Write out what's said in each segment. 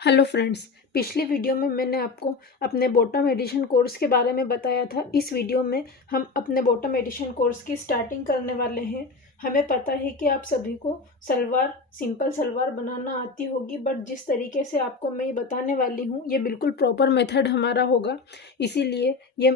Hello friends. पिछली video में मैंने आपको अपने बॉटम एडिशन कोर्स के बारे में बताया था। इस वीडियो में हम अपने बॉटम एडिशन कोर्स की स्टार्टिंग करने वाले हैं। हमें पता है कि आप सभी को सलवार, सिंपल सलवार बनाना आती होगी, बट जिस तरीके से आपको मैं ये बताने वाली हूँ ये बिल्कुल प्रॉपर मेथड हमारा होगा। इसीलिए ये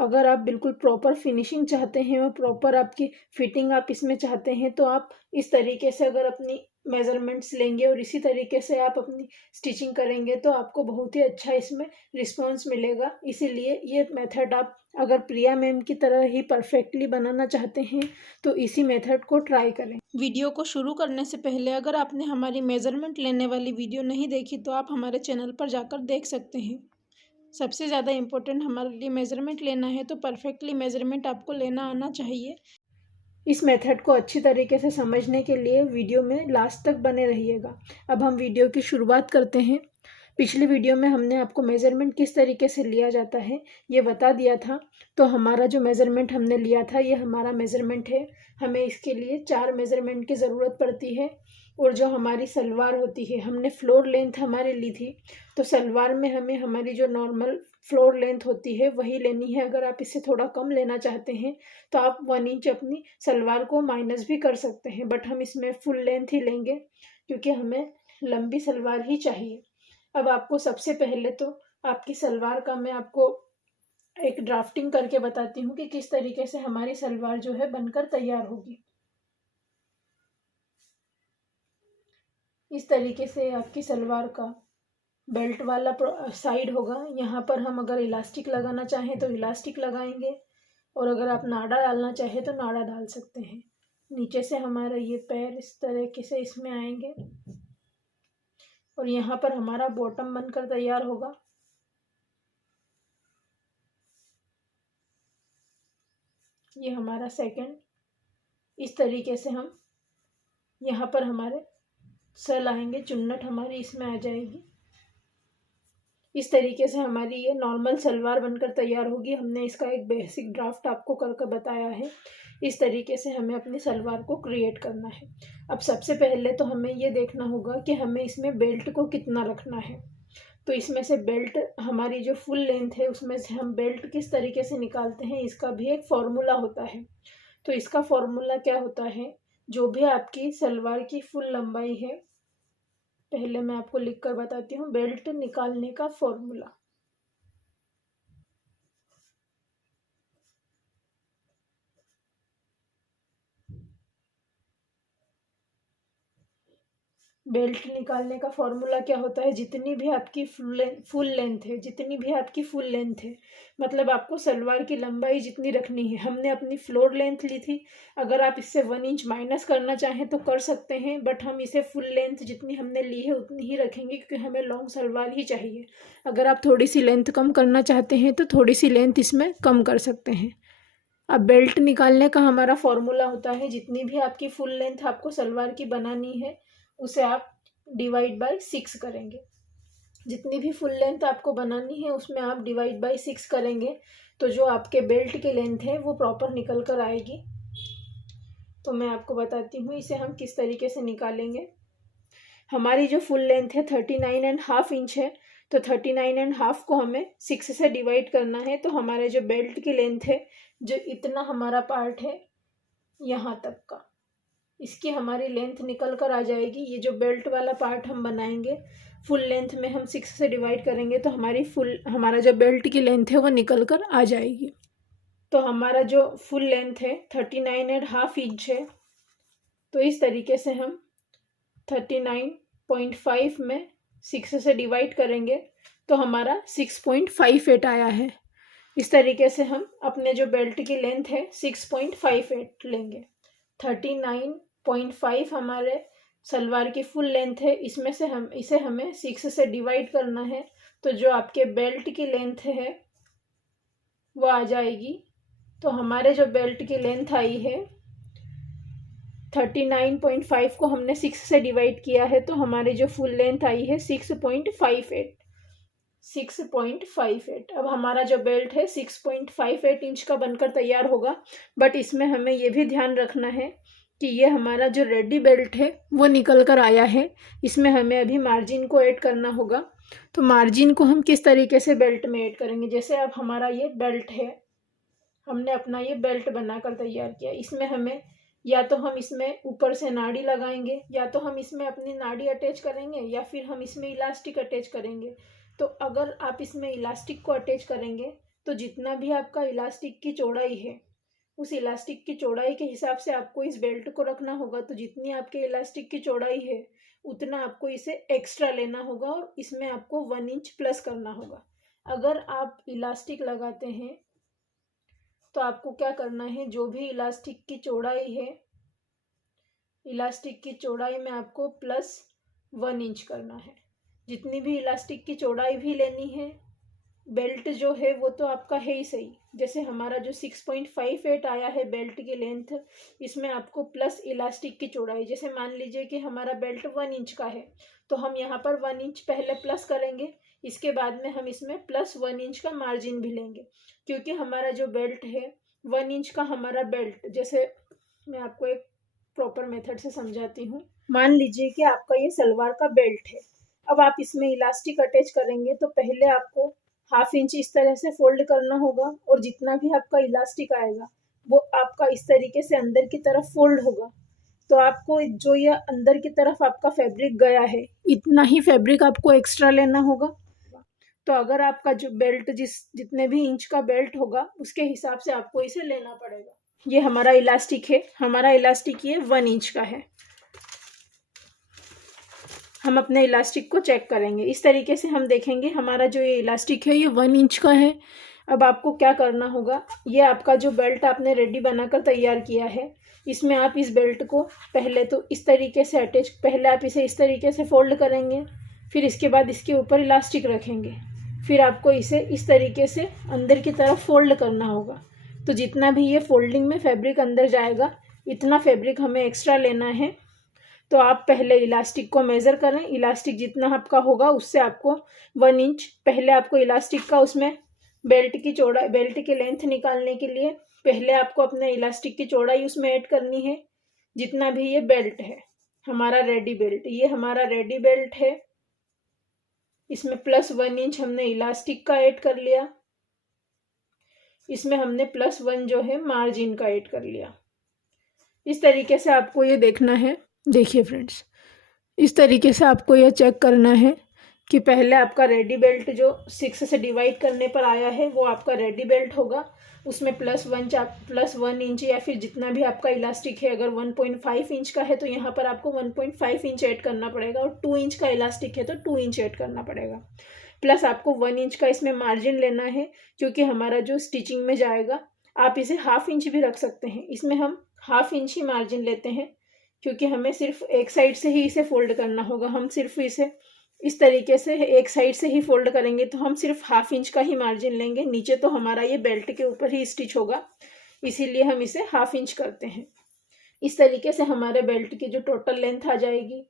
अगर आप बिल्कुल प्रॉपर फिनिशिंग चाहते हैं और प्रॉपर आपकी फिटिंग आप इसमें चाहते हैं तो आप इस तरीके से अगर अपनी मेजरमेंट्स लेंगे और इसी तरीके से आप अपनी स्टिचिंग करेंगे तो आपको बहुत ही अच्छा इसमें रिस्पॉन्स मिलेगा। इसीलिए ये मेथड आप अगर प्रिया मैम की तरह ही परफेक्टली बनाना चाहते हैं तो इसी मेथड को ट्राई करें। वीडियो को शुरू करने से पहले अगर आपने हमारी मेजरमेंट लेने वाली वीडियो नहीं देखी तो आप हमारे चैनल पर जाकर देख सकते हैं। सबसे ज़्यादा इम्पोर्टेंट हमारे लिए मेजरमेंट लेना है तो परफेक्टली मेजरमेंट आपको लेना आना चाहिए। इस मेथड को अच्छी तरीके से समझने के लिए वीडियो में लास्ट तक बने रहिएगा। अब हम वीडियो की शुरुआत करते हैं। पिछली वीडियो में हमने आपको मेज़रमेंट किस तरीके से लिया जाता है ये बता दिया था। तो हमारा जो मेज़रमेंट हमने लिया था ये हमारा मेज़रमेंट है। हमें इसके लिए 4 मेज़रमेंट की ज़रूरत पड़ती है। और जो हमारी सलवार होती है हमने फ्लोर लेंथ हमारी ली थी, तो सलवार में हमें हमारी जो नॉर्मल फ्लोर लेंथ होती है वही लेनी है। अगर आप इससे थोड़ा कम लेना चाहते हैं तो आप 1 इंच अपनी सलवार को माइनस भी कर सकते हैं, बट हम इसमें फुल लेंथ ही लेंगे क्योंकि हमें लंबी सलवार ही चाहिए। अब आपको सबसे पहले तो आपकी सलवार का मैं आपको एक ड्राफ्टिंग करके बताती हूँ कि किस तरीके से हमारी सलवार जो है बनकर तैयार होगी। इस तरीके से आपकी सलवार का बेल्ट वाला साइड होगा। यहाँ पर हम अगर इलास्टिक लगाना चाहें तो इलास्टिक लगाएंगे, और अगर आप नाड़ा डालना चाहें तो नाड़ा डाल सकते हैं। नीचे से हमारा ये पैर इस तरीके से इसमें आएंगे और यहाँ पर हमारा बॉटम बनकर तैयार होगा। ये हमारा सेकंड। इस तरीके से हम यहाँ पर हमारे सल आएंगे, चुन्नट हमारी इसमें आ जाएगी। इस तरीके से हमारी ये नॉर्मल सलवार बनकर तैयार होगी। हमने इसका एक बेसिक ड्राफ्ट आपको करके बताया है। इस तरीके से हमें अपनी सलवार को क्रिएट करना है। अब सबसे पहले तो हमें ये देखना होगा कि हमें इसमें बेल्ट को कितना रखना है। तो इसमें से बेल्ट हमारी जो फुल लेंथ है उसमें से हम बेल्ट किस तरीके से निकालते हैं इसका भी एक फॉर्मूला होता है। तो इसका फॉर्मूला क्या होता है, जो भी आपकी सलवार की फुल लंबाई है, पहले मैं आपको लिख कर बताती हूँ बेल्ट निकालने का फॉर्मूला। बेल्ट निकालने का फॉर्मूला क्या होता है, जितनी भी आपकी फुल लेंथ है, जितनी भी आपकी फुल लेंथ है, मतलब आपको सलवार की लंबाई जितनी रखनी है। हमने अपनी फ्लोर लेंथ ली थी, अगर आप इससे 1 इंच माइनस करना चाहें तो कर सकते हैं, बट हम इसे फुल लेंथ जितनी हमने ली है उतनी ही रखेंगे क्योंकि हमें लॉन्ग सलवार ही चाहिए। अगर आप थोड़ी सी लेंथ कम करना चाहते हैं तो थोड़ी सी लेंथ इसमें कम कर सकते हैं। अब बेल्ट निकालने का हमारा फॉर्मूला होता है, जितनी भी आपकी फुल लेंथ आपको सलवार की बनानी है उसे आप डिवाइड बाय 6 करेंगे। जितनी भी फुल लेंथ आपको बनानी है उसमें आप डिवाइड बाय 6 करेंगे तो जो आपके बेल्ट की लेंथ है वो प्रॉपर निकल कर आएगी। तो मैं आपको बताती हूँ इसे हम किस तरीके से निकालेंगे। हमारी जो फुल लेंथ है 39.5 इंच है, तो 39.5 को हमें 6 से डिवाइड करना है। तो हमारे जो बेल्ट की लेंथ है, जो इतना हमारा पार्ट है यहाँ तक का, इसकी हमारी लेंथ निकल कर आ जाएगी। ये जो बेल्ट वाला पार्ट हम बनाएंगे फुल लेंथ में हम 6 से डिवाइड करेंगे तो हमारा जो बेल्ट की लेंथ है वो निकल कर आ जाएगी। तो हमारा जो फुल लेंथ है 39.5 इंच है, तो इस तरीके से हम 39.5 में 6 से डिवाइड करेंगे तो हमारा 6.58 आया है। इस तरीके से हम अपने जो बेल्ट की लेंथ है 6.58 लेंगे। 39.5 हमारे सलवार की फुल लेंथ है, इसमें से हमें 6 से डिवाइड करना है तो जो आपके बेल्ट की लेंथ है वो आ जाएगी। तो हमारे जो बेल्ट की लेंथ आई है 39.5 को हमने 6 से डिवाइड किया है तो हमारी जो फुल लेंथ आई है 6.58। अब हमारा जो बेल्ट है 6.58 इंच का बनकर तैयार होगा। बट इसमें हमें ये भी ध्यान रखना है कि ये हमारा जो रेडी बेल्ट है वो निकल कर आया है। इसमें हमें अभी मार्जिन को ऐड करना होगा। तो मार्जिन को हम किस तरीके से बेल्ट में ऐड करेंगे, जैसे अब हमारा ये बेल्ट है, हमने अपना ये बेल्ट बनाकर तैयार किया। इसमें हमें या तो हम इसमें ऊपर से नाड़ी लगाएंगे, या तो हम इसमें अपनी नाड़ी अटैच करेंगे, या फिर हम इसमें इलास्टिक अटैच करेंगे। तो अगर आप इसमें इलास्टिक को अटैच करेंगे तो जितना भी आपका इलास्टिक की चौड़ाई है उस इलास्टिक की चौड़ाई के हिसाब से आपको इस बेल्ट को रखना होगा। तो जितनी आपके इलास्टिक की चौड़ाई है उतना आपको इसे एक्स्ट्रा लेना होगा और इसमें आपको 1 इंच प्लस करना होगा। अगर आप इलास्टिक लगाते हैं तो आपको क्या करना है, जो भी इलास्टिक की चौड़ाई है, इलास्टिक की चौड़ाई में आपको प्लस 1 इंच करना है। जितनी भी इलास्टिक की चौड़ाई भी लेनी है, बेल्ट जो है वो तो आपका है ही सही। जैसे हमारा जो 6.58 आया है बेल्ट की लेंथ, इसमें आपको प्लस इलास्टिक की चौड़ाई, जैसे मान लीजिए कि हमारा बेल्ट 1 इंच का है तो हम यहाँ पर 1 इंच पहले प्लस करेंगे, इसके बाद में हम इसमें प्लस 1 इंच का मार्जिन भी लेंगे। क्योंकि हमारा जो बेल्ट है 1 इंच का हमारा बेल्ट, जैसे मैं आपको एक प्रॉपर मेथड से समझाती हूँ। मान लीजिए कि आपका ये सलवार का बेल्ट है, अब आप इसमें इलास्टिक अटैच करेंगे तो पहले आपको 1/2 इंच इस तरह से फोल्ड करना होगा और जितना भी आपका इलास्टिक आएगा वो आपका इस तरीके से अंदर की तरफ फोल्ड होगा। तो आपको जो ये अंदर की तरफ आपका फैब्रिक गया है इतना ही फैब्रिक आपको एक्स्ट्रा लेना होगा। तो अगर आपका जो बेल्ट जितने भी इंच का बेल्ट होगा उसके हिसाब से आपको इसे लेना पड़ेगा। ये हमारा इलास्टिक है, हमारा इलास्टिक ये 1 इंच का है। हम अपने इलास्टिक को चेक करेंगे, इस तरीके से हम देखेंगे हमारा जो ये इलास्टिक है ये 1 इंच का है। अब आपको क्या करना होगा, ये आपका जो बेल्ट आपने रेडी बनाकर तैयार किया है, इसमें आप इस बेल्ट को पहले तो इस तरीके से अटैच, पहले आप इसे इस तरीके से फोल्ड करेंगे, फिर इसके बाद इसके ऊपर इलास्टिक रखेंगे, फिर आपको इसे इस तरीके से अंदर की तरफ फोल्ड करना होगा। तो जितना भी ये फोल्डिंग में फैब्रिक अंदर जाएगा इतना फैब्रिक हमें एक्स्ट्रा लेना है। तो आप पहले इलास्टिक को मेज़र करें, इलास्टिक जितना आपका होगा उससे आपको 1 इंच, पहले आपको इलास्टिक का उसमें बेल्ट की चौड़ाई, बेल्ट की लेंथ निकालने के लिए पहले आपको अपने इलास्टिक की चौड़ाई उसमें ऐड करनी है। जितना भी ये बेल्ट है हमारा रेडी बेल्ट, ये हमारा रेडी बेल्ट है, इसमें प्लस 1 इंच हमने इलास्टिक का ऐड कर लिया, इसमें हमने प्लस 1 जो है मार्जिन का ऐड कर लिया। इस तरीके से आपको ये देखना है। देखिए फ्रेंड्स, इस तरीके से आपको यह चेक करना है कि पहले आपका रेडी बेल्ट जो 6 से डिवाइड करने पर आया है वो आपका रेडी बेल्ट होगा, उसमें प्लस 1 इंच या फिर जितना भी आपका इलास्टिक है, अगर 1.5 इंच का है तो यहाँ पर आपको 1.5 इंच ऐड करना पड़ेगा, और 2 इंच का इलास्टिक है तो 2 इंच ऐड करना पड़ेगा। प्लस आपको 1 इंच का इसमें मार्जिन लेना है, क्योंकि हमारा जो स्टिचिंग में जाएगा, आप इसे 1/2 इंच भी रख सकते हैं, इसमें हम 1/2 इंच ही मार्जिन लेते हैं, क्योंकि हमें सिर्फ एक साइड से ही इसे फोल्ड करना होगा। हम सिर्फ इसे इस तरीके से एक साइड से ही फोल्ड करेंगे तो हम सिर्फ 1/2 इंच का ही मार्जिन लेंगे, नीचे तो हमारा ये बेल्ट के ऊपर ही स्टिच होगा, इसीलिए हम इसे 1/2 इंच करते हैं। इस तरीके से हमारे बेल्ट की जो टोटल लेंथ आ जाएगी।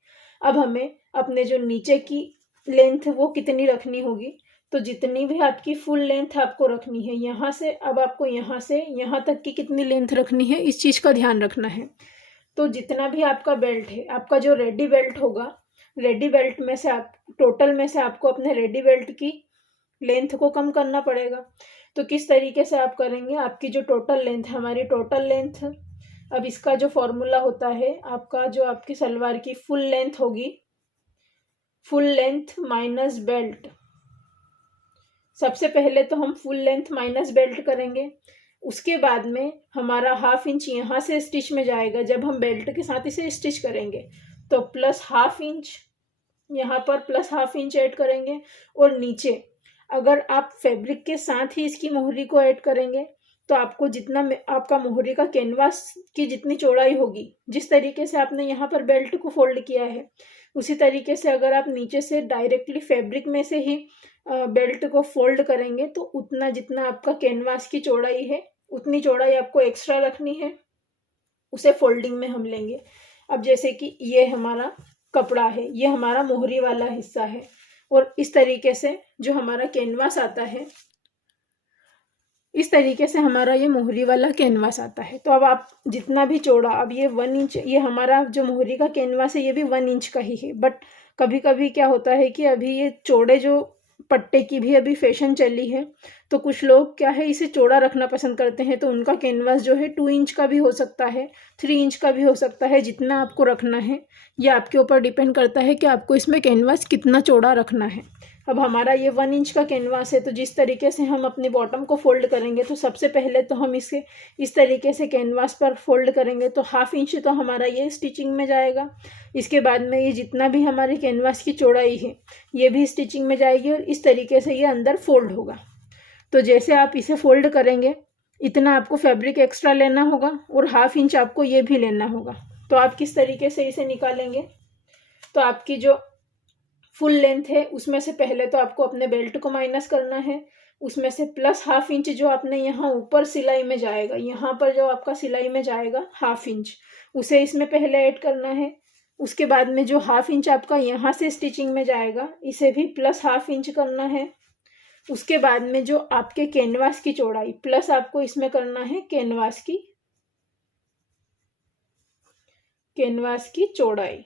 अब हमें अपने जो नीचे की लेंथ वो कितनी रखनी होगी, तो जितनी भी आपकी फुल लेंथ आपको रखनी है यहाँ से, अब आपको यहाँ से यहाँ तक की कितनी लेंथ रखनी है इस चीज़ का ध्यान रखना है। तो जितना भी आपका बेल्ट है, आपका जो रेडी बेल्ट होगा, रेडी बेल्ट में से आप टोटल में से आपको अपने रेडी बेल्ट की लेंथ को कम करना पड़ेगा। तो किस तरीके से आप करेंगे, आपकी जो टोटल लेंथ, हमारी टोटल लेंथ, अब इसका जो फॉर्मूला होता है, आपका जो आपकी सलवार की फुल लेंथ होगी, फुल लेंथ माइनस बेल्ट। सबसे पहले तो हम फुल लेंथ माइनस बेल्ट करेंगे, उसके बाद में हमारा 1/2 इंच यहाँ से स्टिच में जाएगा, जब हम बेल्ट के साथ इसे स्टिच करेंगे तो प्लस 1/2 इंच यहाँ पर प्लस 1/2 इंच ऐड करेंगे, और नीचे अगर आप फैब्रिक के साथ ही इसकी मोहरी को ऐड करेंगे तो आपको जितना आपका मोहरी का कैनवास की जितनी चौड़ाई होगी, जिस तरीके से आपने यहाँ पर बेल्ट को फोल्ड किया है उसी तरीके से अगर आप नीचे से डायरेक्टली फैब्रिक में से ही बेल्ट को फोल्ड करेंगे तो उतना जितना आपका कैनवास की चौड़ाई है उतनी चौड़ाई आपको एक्स्ट्रा रखनी है, उसे फोल्डिंग में हम लेंगे। अब जैसे कि ये हमारा कपड़ा है, ये हमारा मोहरी वाला हिस्सा है, और इस तरीके से जो हमारा कैनवास आता है इस तरीके से हमारा ये मोहरी वाला कैनवास आता है। तो अब आप जितना भी चौड़ा, अब ये 1 इंच, ये हमारा जो मोहरी का कैनवास है ये भी 1 इंच का ही है। बट कभी कभी क्या होता है कि अभी ये चौड़े जो पट्टे की भी अभी फैशन चली है, तो कुछ लोग क्या है इसे चौड़ा रखना पसंद करते हैं, तो उनका कैनवास जो है 2 इंच का भी हो सकता है, 3 इंच का भी हो सकता है। जितना आपको रखना है ये आपके ऊपर डिपेंड करता है कि आपको इसमें कैनवास कितना चौड़ा रखना है। अब हमारा ये 1 इंच का कैनवास है, तो जिस तरीके से हम अपने बॉटम को फोल्ड करेंगे, तो सबसे पहले तो हम इसे इस तरीके से कैनवास पर फोल्ड करेंगे, तो 1/2 इंच तो हमारा ये स्टिचिंग में जाएगा। इसके बाद में ये जितना भी हमारे कैनवास की चौड़ाई है ये भी स्टिचिंग में जाएगी, और इस तरीके से ये अंदर फोल्ड होगा। तो जैसे आप इसे फोल्ड करेंगे इतना आपको फैब्रिक एक्स्ट्रा लेना होगा, और 1/2 इंच आपको ये भी लेना होगा। तो आप किस तरीके से इसे निकालेंगे, तो आपकी जो फुल लेंथ है उसमें से पहले तो आपको अपने बेल्ट को माइनस करना है, उसमें से प्लस 1/2 इंच जो आपने यहाँ ऊपर सिलाई में जाएगा, यहाँ पर जो आपका सिलाई में जाएगा 1/2 इंच, उसे इसमें पहले ऐड करना है। उसके बाद में जो 1/2 इंच आपका यहाँ से स्टिचिंग में जाएगा इसे भी प्लस 1/2 इंच करना है। उसके बाद में जो आपके कैनवास की चौड़ाई प्लस आपको इसमें करना है कैनवास की चौड़ाई।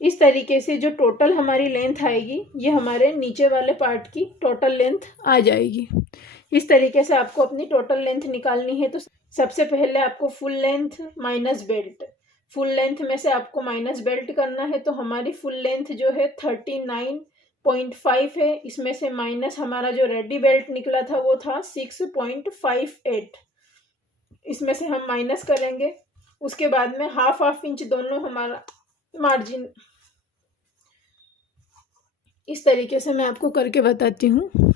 इस तरीके से जो टोटल हमारी लेंथ आएगी ये हमारे नीचे वाले पार्ट की टोटल लेंथ आ जाएगी। इस तरीके से आपको अपनी टोटल लेंथ निकालनी है। तो सबसे पहले आपको full length minus belt, full length में से आपको माइनस बेल्ट करना है। तो हमारी फुल लेंथ जो है 39.5 है, इसमें से माइनस हमारा जो रेडी बेल्ट निकला था वो था 6.58, इसमें से हम माइनस करेंगे। उसके बाद में 1/2 इंच दोनों हमारा मार्जिन, इस तरीके से मैं आपको करके बताती हूँ।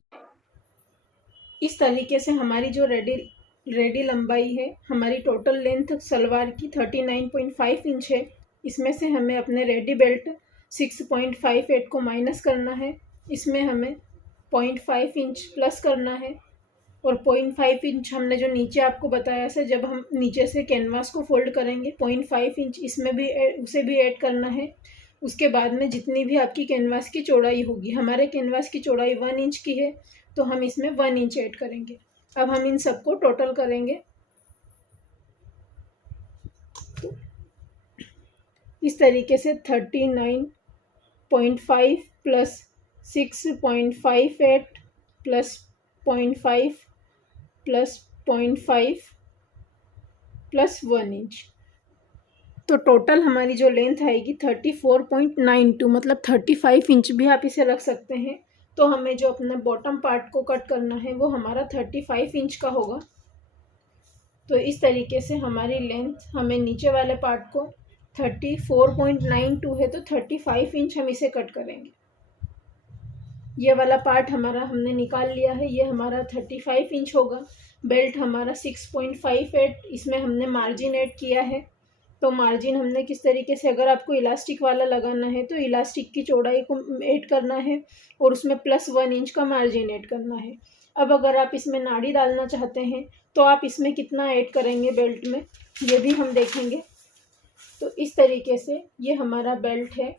इस तरीके से हमारी जो रेडी लंबाई है, हमारी टोटल लेंथ सलवार की 39.5 इंच है, इसमें से हमें अपने रेडी बेल्ट 6.58 को माइनस करना है, इसमें हमें 0.5 इंच प्लस करना है, और 0.5 इंच हमने जो नीचे आपको बताया था जब हम नीचे से कैनवास को फोल्ड करेंगे 0.5 इंच इसमें भी उसे भी ऐड करना है। उसके बाद में जितनी भी आपकी कैनवास की चौड़ाई होगी, हमारे कैनवास की चौड़ाई 1 इंच की है तो हम इसमें 1 इंच ऐड करेंगे। अब हम इन सबको टोटल करेंगे। तो इस तरीके से 39.5 plus 6.58 plus 0.5 plus 0.5 plus 1 inch, तो टोटल हमारी जो लेंथ आएगी 34.92, मतलब 35 इंच भी आप इसे रख सकते हैं। तो हमें जो अपने बॉटम पार्ट को कट करना है वो हमारा 35 इंच का होगा। तो इस तरीके से हमारी लेंथ, हमें नीचे वाले पार्ट को 34.92 है तो 35 इंच हम इसे कट करेंगे। ये वाला पार्ट हमारा हमने निकाल लिया है, ये हमारा 35 इंच होगा। बेल्ट हमारा 6.58, इसमें हमने मार्जिन ऐड किया है। तो मार्जिन हमने किस तरीके से, अगर आपको इलास्टिक वाला लगाना है तो इलास्टिक की चौड़ाई को ऐड करना है और उसमें प्लस 1 इंच का मार्जिन ऐड करना है। अब अगर आप इसमें नाड़ी डालना चाहते हैं तो आप इसमें कितना ऐड करेंगे बेल्ट में, ये भी हम देखेंगे। तो इस तरीके से ये हमारा बेल्ट है,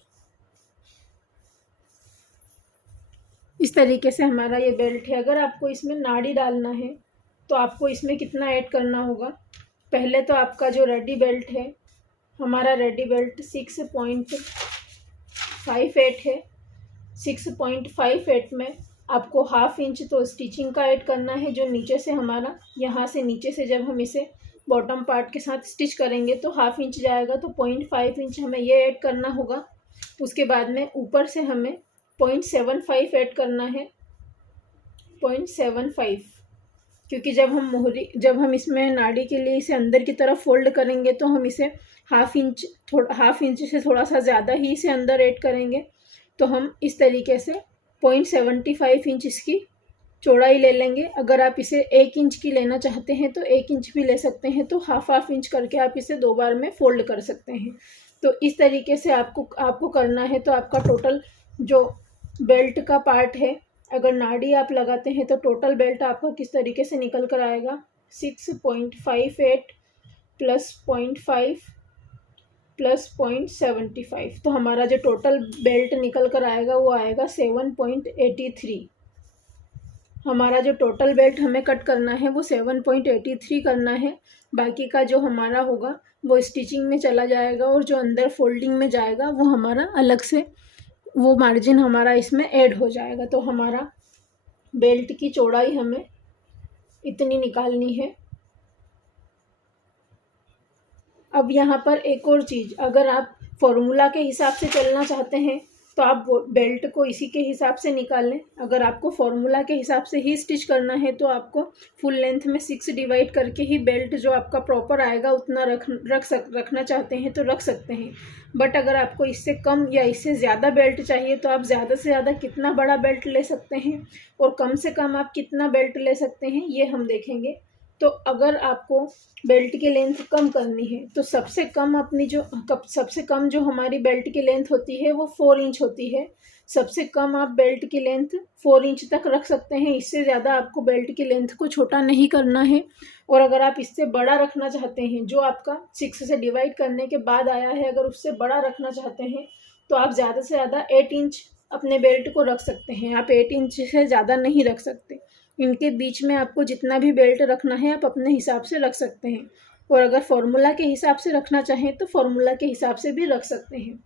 इस तरीके से हमारा ये बेल्ट है। अगर आपको इसमें नाड़ी डालना है तो आपको इसमें कितना ऐड करना होगा, पहले तो आपका जो रेडी बेल्ट है, हमारा रेडी बेल्ट 6.58 है। 6.58 में आपको 1/2 इंच तो स्टिचिंग का ऐड करना है, जो नीचे से हमारा, यहाँ से नीचे से जब हम इसे बॉटम पार्ट के साथ स्टिच करेंगे तो 1/2 इंच जाएगा, तो 0.5 इंच हमें ये ऐड करना होगा। उसके बाद में ऊपर से हमें 0.75 ऐड करना है, 0.75, क्योंकि जब हम इसमें नाड़ी के लिए इसे अंदर की तरफ फोल्ड करेंगे तो हम इसे 1/2 इंच से थोड़ा सा ज़्यादा ही इसे अंदर ऐड करेंगे। तो हम इस तरीके से 0.75 इंच इसकी चौड़ाई ले लेंगे। अगर आप इसे 1 इंच की लेना चाहते हैं तो 1 इंच भी ले सकते हैं, तो 1/2 इंच करके आप इसे 2 बार में फोल्ड कर सकते हैं। तो इस तरीके से आपको करना है। तो आपका टोटल जो बेल्ट का पार्ट है, अगर नाड़ी आप लगाते हैं तो टोटल बेल्ट आपका किस तरीके से निकल कर आएगा, 6.58 प्लस 0.5 प्लस 0.75, तो हमारा जो टोटल बेल्ट निकल कर आएगा वो आएगा 7.83। हमारा जो टोटल बेल्ट हमें कट करना है वो 7.83 करना है। बाकी का जो हमारा होगा वो स्टिचिंग में चला जाएगा और जो अंदर फोल्डिंग में जाएगा वो हमारा अलग से वो मार्जिन हमारा इसमें ऐड हो जाएगा। तो हमारा बेल्ट की चौड़ाई हमें इतनी निकालनी है। अब यहाँ पर एक और चीज़, अगर आप फॉर्मूला के हिसाब से चलना चाहते हैं तो आप बेल्ट को इसी के हिसाब से निकाल लें। अगर आपको फॉर्मूला के हिसाब से ही स्टिच करना है तो आपको फुल लेंथ में 6 डिवाइड करके ही बेल्ट जो आपका प्रॉपर आएगा उतना रखना चाहते हैं तो रख सकते हैं। बट अगर आपको इससे कम या इससे ज़्यादा बेल्ट चाहिए तो आप ज़्यादा से ज़्यादा कितना बड़ा बेल्ट ले सकते हैं और कम से कम आप कितना बेल्ट ले सकते हैं ये हम देखेंगे। तो अगर आपको बेल्ट की लेंथ कम करनी है तो सबसे कम जो हमारी बेल्ट की लेंथ होती है वो 4 इंच होती है। सबसे कम आप बेल्ट की लेंथ 4 इंच तक रख सकते हैं। इससे ज़्यादा आपको बेल्ट की लेंथ को छोटा नहीं करना है। और अगर आप इससे बड़ा रखना चाहते हैं, जो आपका 6 से डिवाइड करने के बाद आया है, अगर उससे बड़ा रखना चाहते हैं तो आप ज़्यादा से ज़्यादा 8 इंच अपने बेल्ट को रख सकते हैं। आप 8 इंच से ज़्यादा नहीं रख सकते। इनके बीच में आपको जितना भी बेल्ट रखना है आप अपने हिसाब से रख सकते हैं। और अगर फॉर्मूला के हिसाब से रखना चाहें तो फॉर्मूला के हिसाब से भी रख सकते हैं।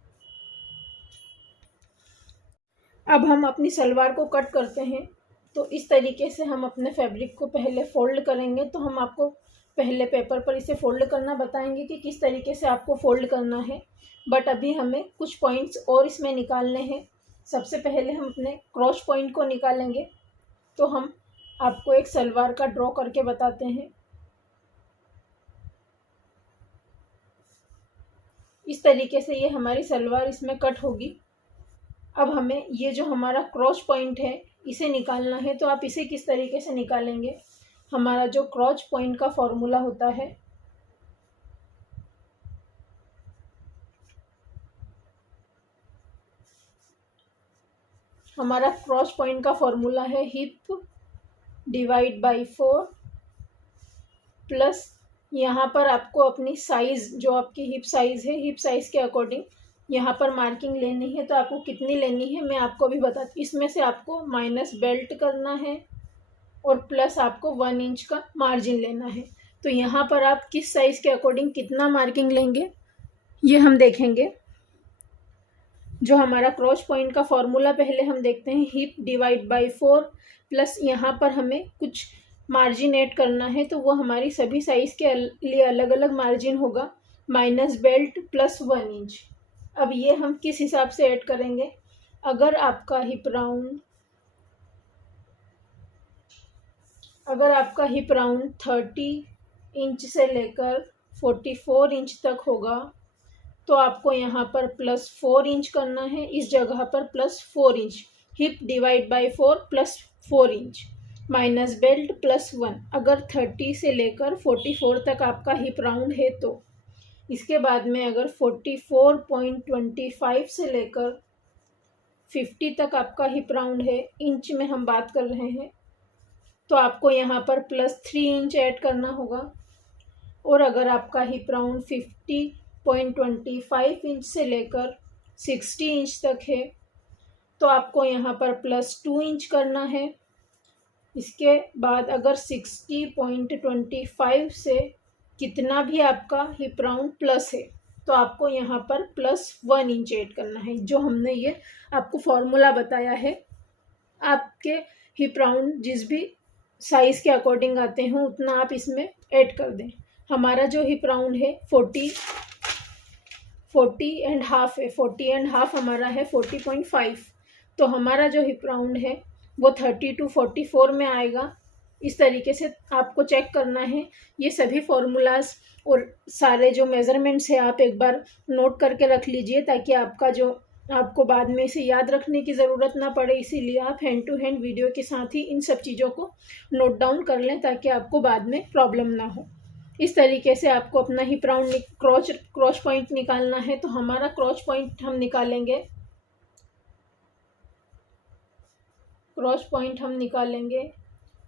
अब हम अपनी सलवार को कट करते हैं। तो इस तरीके से हम अपने फैब्रिक को पहले फोल्ड करेंगे। तो हम आपको पहले पेपर पर इसे फोल्ड करना बताएंगे कि किस तरीके से आपको फोल्ड करना है। बट अभी हमें कुछ पॉइंट्स और इसमें निकालने हैं। सबसे पहले हम अपने क्रॉस पॉइंट को निकालेंगे। तो हम आपको एक सलवार का ड्रॉ करके बताते हैं। इस तरीके से ये हमारी सलवार इसमें कट होगी। अब हमें ये जो हमारा क्रॉस पॉइंट है इसे निकालना है। तो आप इसे किस तरीके से निकालेंगे, हमारा जो क्रॉस पॉइंट का फॉर्मूला होता है हमारा क्रॉस पॉइंट का फॉर्मूला है हिप डिवाइड बाई 4 प्लस यहाँ पर आपको अपनी साइज़, जो आपकी हिप साइज़ है, हिप साइज़ के अकॉर्डिंग यहाँ पर मार्किंग लेनी है। तो आपको कितनी लेनी है मैं आपको अभी बताती। इसमें से आपको माइनस बेल्ट करना है और प्लस आपको 1 इंच का मार्जिन लेना है। तो यहाँ पर आप किस साइज़ के अकॉर्डिंग कितना मार्किंग लेंगे ये हम देखेंगे। जो हमारा क्रॉस पॉइंट का फॉर्मूला पहले हम देखते हैं, हिप डिवाइड बाई 4 प्लस यहाँ पर हमें कुछ मार्जिन ऐड करना है। तो वो हमारी सभी साइज़ के लिए अलग अलग मार्जिन होगा, माइनस बेल्ट प्लस 1 इंच। अब ये हम किस हिसाब से ऐड करेंगे, अगर आपका हिप राउंड 30 इंच से लेकर 44 इंच तक होगा तो आपको यहाँ पर प्लस 4 इंच करना है। इस जगह पर plus 4 inch, hip divide by 4 plus 4 inch minus belt plus 1। अगर 30 से लेकर 44 तक आपका हिप राउंड है तो इसके बाद में अगर 44.25 से लेकर 50 तक आपका हिप राउंड है, इंच में हम बात कर रहे हैं, तो आपको यहाँ पर प्लस 3 इंच ऐड करना होगा। और अगर आपका हिप राउंड 50.25 इंच से लेकर 60 इंच तक है तो आपको यहाँ पर प्लस 2 इंच करना है। इसके बाद अगर 60.25 से कितना भी आपका हिप राउंड प्लस है तो आपको यहाँ पर प्लस 1 इंच ऐड करना है। जो हमने ये आपको फॉर्मूला बताया है, आपके हिप राउंड जिस भी साइज़ के अकॉर्डिंग आते हैं उतना आप इसमें ऐड कर दें। हमारा जो हिप राउंड है 40 एंड हाफ है, 40 एंड हाफ हमारा है 40.5। तो हमारा जो हिप राउंड है वो 30 to 44 में आएगा। इस तरीके से आपको चेक करना है। ये सभी फॉर्मूलाज और सारे जो मेज़रमेंट्स है आप एक बार नोट करके रख लीजिए ताकि आपको बाद में इसे याद रखने की ज़रूरत ना पड़े। इसीलिए आप हैंड टू हैंड वीडियो के साथ ही इन सब चीज़ों को नोट डाउन कर लें ताकि आपको बाद में प्रॉब्लम ना हो। इस तरीके से आपको अपना हिप राउंड क्रॉस पॉइंट निकालना है। तो हमारा क्रॉस पॉइंट हम निकालेंगे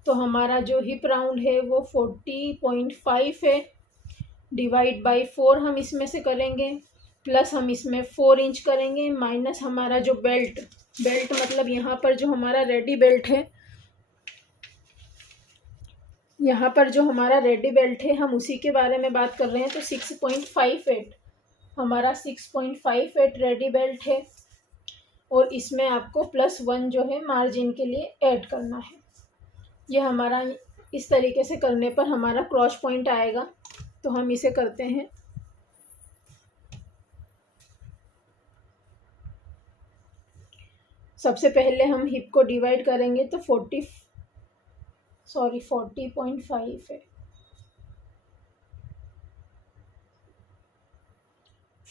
तो हमारा जो हिप राउंड है वो 40.5 है। डिवाइड बाई 4 हम इसमें से करेंगे, प्लस हम इसमें 4 इंच करेंगे, माइनस हमारा जो बेल्ट मतलब यहाँ पर जो हमारा रेडी बेल्ट है यहाँ पर जो हमारा रेडी बेल्ट है हम उसी के बारे में बात कर रहे हैं। तो 6.58 हमारा 6.58 रेडी बेल्ट है और इसमें आपको +1 जो है मार्जिन के लिए ऐड करना है। यह हमारा इस तरीके से करने पर हमारा क्रॉस पॉइंट आएगा। तो हम इसे करते हैं। सबसे पहले हम हिप को डिवाइड करेंगे तो 40.5 है।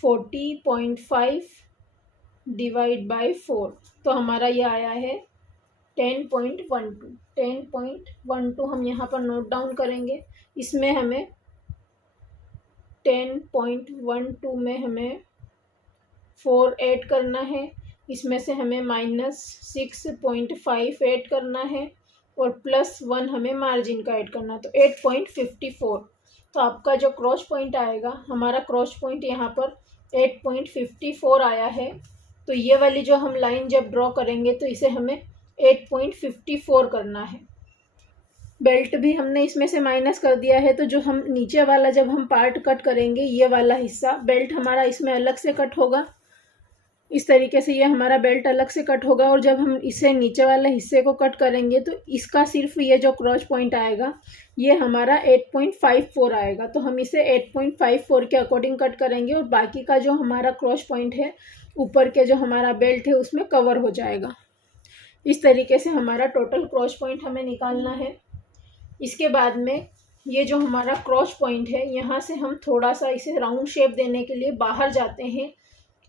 40.5 डिवाइड बाय 4 तो हमारा ये आया है 10.12। 10.12 हम यहाँ पर नोट डाउन करेंगे। इसमें हमें 10.12 में हमें 4 ऐड करना है। इसमें से हमें -6.5 ऐड करना है और +1 हमें मार्जिन का ऐड करना है। तो 8.54। तो आपका जो क्रॉस पॉइंट आएगा, हमारा क्रॉस पॉइंट यहाँ पर 8.54 आया है। तो ये वाली जो हम लाइन जब ड्रॉ करेंगे तो इसे हमें 8.54 करना है। बेल्ट भी हमने इसमें से माइनस कर दिया है। तो जो हम नीचे वाला जब हम पार्ट कट करेंगे, ये वाला हिस्सा बेल्ट हमारा इसमें अलग से कट होगा। इस तरीके से ये हमारा बेल्ट अलग से कट होगा और जब हम इसे नीचे वाले हिस्से को कट करेंगे तो इसका सिर्फ ये जो क्रॉस पॉइंट आएगा ये हमारा 8.54 आएगा। तो हम इसे 8.54 के अकॉर्डिंग कट करेंगे और बाकी का जो हमारा क्रॉस पॉइंट है ऊपर के जो हमारा बेल्ट है उसमें कवर हो जाएगा। इस तरीके से हमारा टोटल क्रॉस पॉइंट हमें निकालना है। इसके बाद में ये जो हमारा क्रॉस पॉइंट है, यहाँ से हम थोड़ा सा इसे राउंड शेप देने के लिए बाहर जाते हैं।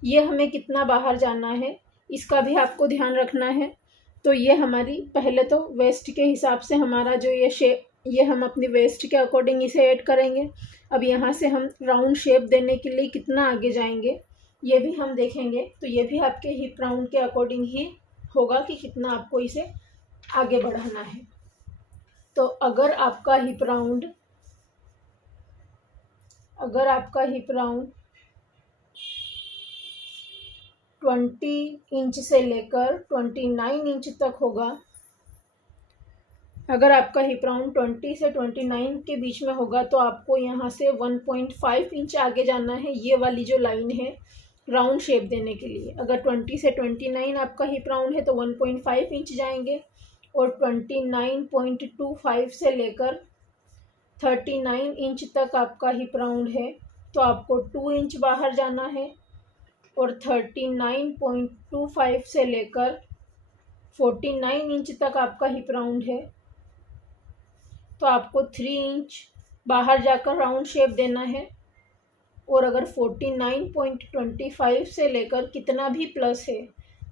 ये हमें कितना बाहर जाना है इसका भी आपको ध्यान रखना है। तो ये हमारी पहले तो वेस्ट के हिसाब से हमारा जो ये शेप, ये हम अपनी वेस्ट के अकॉर्डिंग इसे ऐड करेंगे। अब यहाँ से हम राउंड शेप देने के लिए कितना आगे जाएंगे ये भी हम देखेंगे। तो ये भी आपके हिप राउंड के अकॉर्डिंग ही होगा कि कितना आपको इसे आगे बढ़ाना है। तो अगर आपका हिप राउंड 20 इंच से लेकर 29 इंच तक होगा, अगर आपका हिप राउंड 20 से 29 के बीच में होगा तो आपको यहाँ से 1.5 इंच आगे जाना है। ये वाली जो लाइन है राउंड शेप देने के लिए, अगर 20 से 29 आपका हिप राउंड है तो 1.5 इंच जाएंगे और 29.25 से लेकर 39 इंच तक आपका हिप राउंड है तो आपको 2 इंच बाहर जाना है और 39.25 से लेकर 49 इंच तक आपका हिप राउंड है तो आपको 3 इंच बाहर जाकर राउंड शेप देना है। और अगर 49.25 से लेकर कितना भी प्लस है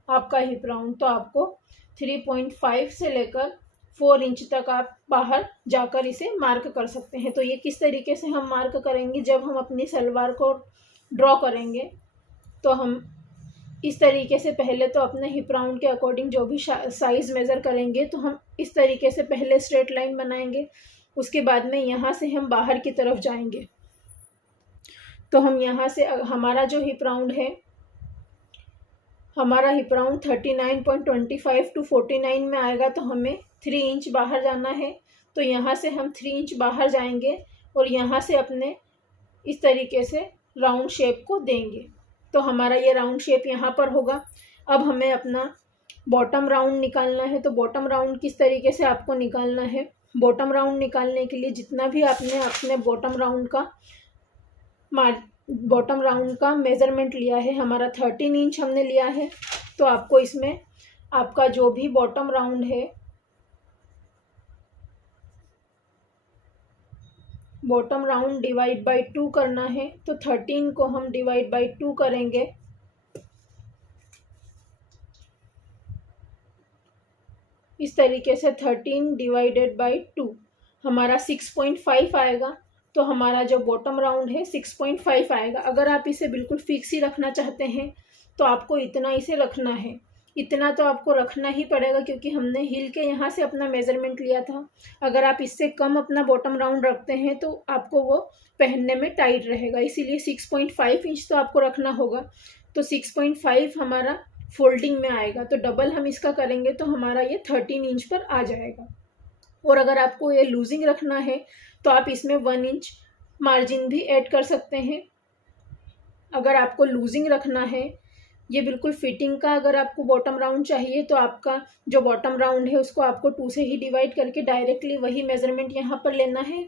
आपका हिप राउंड तो आपको 3.5 से लेकर 4 इंच तक आप बाहर जाकर इसे मार्क कर सकते हैं। तो ये किस तरीके से हम मार्क करेंगे, जब हम अपनी सलवार को ड्रॉ करेंगे तो हम इस तरीके से पहले तो अपने हिप राउंड के अकॉर्डिंग जो भी साइज़ मेज़र करेंगे तो हम इस तरीके से पहले स्ट्रेट लाइन बनाएंगे। उसके बाद में यहाँ से हम बाहर की तरफ जाएंगे। तो हम यहाँ से हमारा जो हिप राउंड है, हमारा हिप राउंड 39.25 टू 49 में आएगा तो हमें 3 इंच बाहर जाना है। तो यहाँ से हम 3 इंच बाहर जाएंगे और यहाँ से अपने इस तरीके से राउंड शेप को देंगे। तो हमारा ये राउंड शेप यहाँ पर होगा। अब हमें अपना बॉटम राउंड निकालना है। तो बॉटम राउंड किस तरीके से आपको निकालना है, बॉटम राउंड निकालने के लिए जितना भी आपने अपने बॉटम राउंड का मेज़रमेंट लिया है, हमारा 13 इंच हमने लिया है, तो आपको इसमें आपका जो भी बॉटम राउंड है, बॉटम राउंड डिवाइड बाय 2 करना है। तो 13 को हम डिवाइड बाय 2 करेंगे। इस तरीके से 13 डिवाइडेड बाय 2 हमारा 6.5 आएगा। तो हमारा जो बॉटम राउंड है 6.5 आएगा। अगर आप इसे बिल्कुल फिक्स ही रखना चाहते हैं तो आपको इतना इसे रखना है, इतना तो आपको रखना ही पड़ेगा क्योंकि हमने हिल के यहाँ से अपना मेज़रमेंट लिया था। अगर आप इससे कम अपना बॉटम राउंड रखते हैं तो आपको वो पहनने में टाइट रहेगा, इसीलिए 6.5 इंच तो आपको रखना होगा। तो 6.5 हमारा फोल्डिंग में आएगा, तो डबल हम इसका करेंगे तो हमारा ये 13 इंच पर आ जाएगा। और अगर आपको ये लूजिंग रखना है तो आप इसमें 1 इंच मार्जिन भी ऐड कर सकते हैं। अगर आपको लूजिंग रखना है, ये बिल्कुल फिटिंग का अगर आपको बॉटम राउंड चाहिए तो आपका जो बॉटम राउंड है उसको आपको 2 से ही डिवाइड करके डायरेक्टली वही मेजरमेंट यहाँ पर लेना है।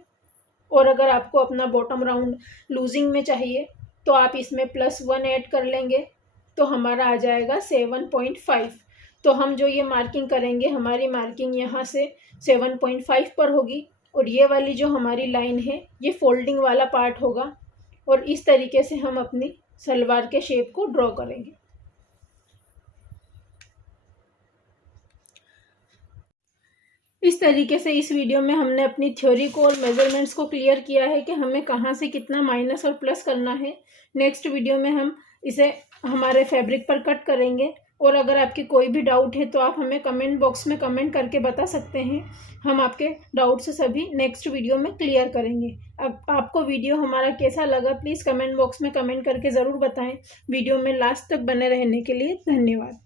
और अगर आपको अपना बॉटम राउंड लूजिंग में चाहिए तो आप इसमें +1 ऐड कर लेंगे तो हमारा आ जाएगा 7.5। तो हम जो ये मार्किंग करेंगे, हमारी मार्किंग यहाँ से 7.5 पर होगी और ये वाली जो हमारी लाइन है ये फोल्डिंग वाला पार्ट होगा। और इस तरीके से हम अपनी सलवार के शेप को ड्रॉ करेंगे। इस तरीके से इस वीडियो में हमने अपनी थ्योरी को और मेजरमेंट्स को क्लियर किया है कि हमें कहाँ से कितना माइनस और प्लस करना है। नेक्स्ट वीडियो में हम इसे हमारे फैब्रिक पर कट करेंगे। और अगर आपकी कोई भी डाउट है तो आप हमें कमेंट बॉक्स में कमेंट करके बता सकते हैं। हम आपके डाउट्स सभी नेक्स्ट वीडियो में क्लियर करेंगे। अब आपको वीडियो हमारा कैसा लगा प्लीज़ कमेंट बॉक्स में कमेंट करके ज़रूर बताएं। वीडियो में लास्ट तक बने रहने के लिए धन्यवाद।